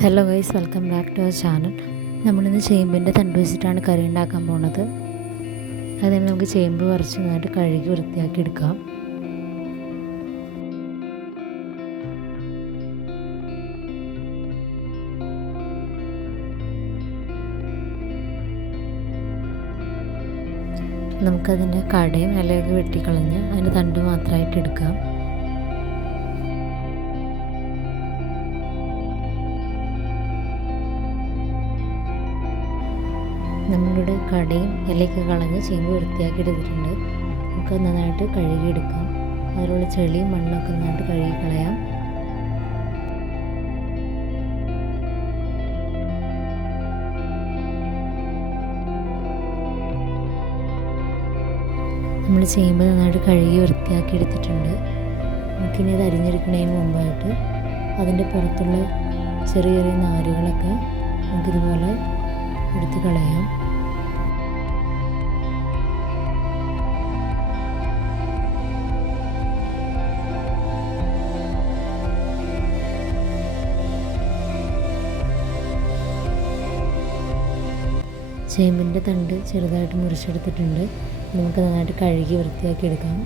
Hello guys, welcome back to our channel. നമ്മളിന്ന് ചേമ്പിൻ്റെ തണ്ട് വെച്ചിട്ടാണ് കറി ഉണ്ടാക്കാൻ പോണത്. അതിന് നമുക്ക് ചേമ്പ് കുറച്ച് നന്നായിട്ട് കഴുകി വൃത്തിയാക്കി എടുക്കാം. നമുക്കതിൻ്റെ കടയും ഇലയൊക്കെ വെട്ടിക്കളഞ്ഞ് അതിൻ്റെ തണ്ട് മാത്രമായിട്ട് എടുക്കാം. നമ്മളുടെ കടയും ഇലയൊക്കെ കളഞ്ഞ് ചേമ്പ് വൃത്തിയാക്കി എടുത്തിട്ടുണ്ട്. നമുക്ക് നന്നായിട്ട് കഴുകിയെടുക്കാം. അതിലുള്ള ചെളിയും മണ്ണൊക്കെ നന്നായിട്ട് കഴുകി കളയാം. നമ്മൾ ചേമ്പ് നന്നായിട്ട് കഴുകി വൃത്തിയാക്കി എടുത്തിട്ടുണ്ട്. നമുക്കിനി അത് അരിഞ്ഞെടുക്കുന്നതിന് മുമ്പായിട്ട് അതിൻ്റെ പുറത്തുള്ള ചെറിയ ചെറിയ നാരുകളൊക്കെ നമുക്കിതുപോലെ എടുത്ത് കളയാം. ചേമ്പിൻ്റെ തണ്ട് ചെറുതായിട്ട് മുറിച്ചെടുത്തിട്ടുണ്ട്. നമുക്ക് നന്നായിട്ട് കഴുകി വൃത്തിയാക്കി എടുക്കാം.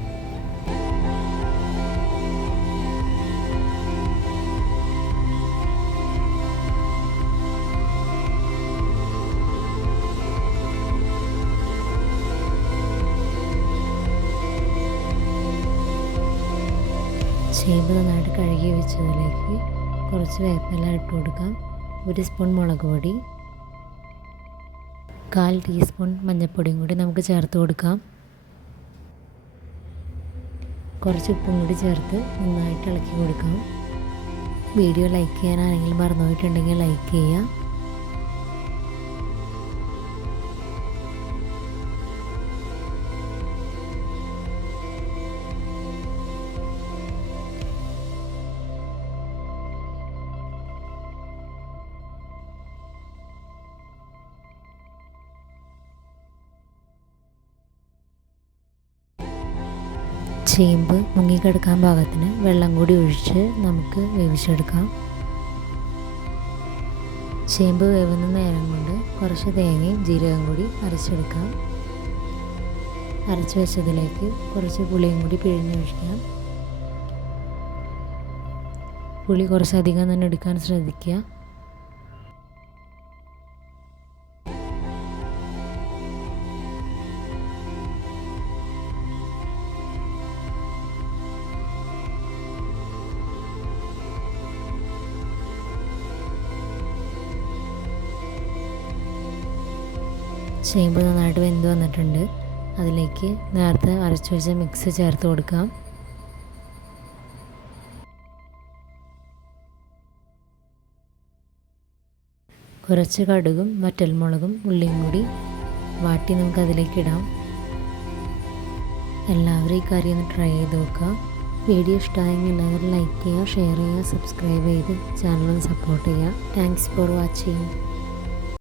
ചേമ്പ് നന്നായിട്ട് കഴുകി വെച്ചതിലേക്ക് കുറച്ച് വേപ്പില ഇട്ട് കൊടുക്കാം. 1 സ്പൂൺ മുളക് പൊടി, 1/4 ടീസ്പൂൺ മഞ്ഞൾപ്പൊടിയും കൂടി നമുക്ക് ചേർത്ത് കൊടുക്കാം. കുറച്ച് ഉപ്പും കൂടി ചേർത്ത് നന്നായിട്ട് ഇളക്കി കൊടുക്കാം. വീഡിയോ ലൈക്ക് ചെയ്യാൻ ആരെങ്കിലും മറന്നുപോയിട്ടുണ്ടെങ്കിൽ ലൈക്ക് ചെയ്യുക. ചേമ്പ് മുങ്ങിക്കിടക്കാൻ പാകത്തിന് വെള്ളം കൂടി ഒഴിച്ച് നമുക്ക് വേവിച്ചെടുക്കാം. ചേമ്പ് വേവുന്ന നേരം കൊണ്ട് കുറച്ച് തേങ്ങയും ജീരകം കൂടി അരച്ചെടുക്കാം. അരച്ച് വെച്ചതിലേക്ക് കുറച്ച് പുളിയും കൂടി പിഴിഞ്ഞൊഴിക്കാം. പുളി കുറച്ചധികം തന്നെ എടുക്കാൻ ശ്രദ്ധിക്കുക. ചേമ്പ് നന്നായിട്ട് വെന്ത് വന്നിട്ടുണ്ട്. അതിലേക്ക് നേരത്തെ അരച്ചു വെച്ച മിക്സ് ചേർത്ത് കൊടുക്കാം. കുറച്ച് കടുകും വറ്റൽമുളകും ഉള്ളിയും കൂടി വാട്ടി നമുക്ക് അതിലേക്ക് ഇടാം. എല്ലാവരും ഈ കറി ഒന്ന് ട്രൈ ചെയ്ത് നോക്കുക. വീഡിയോ ഇഷ്ടമായെങ്കിൽ എല്ലാവരും ലൈക്ക് ചെയ്യുക, ഷെയർ ചെയ്യുക, സബ്സ്ക്രൈബ് ചെയ്ത് ചാനൽ സപ്പോർട്ട് ചെയ്യുക. Thanks for watching.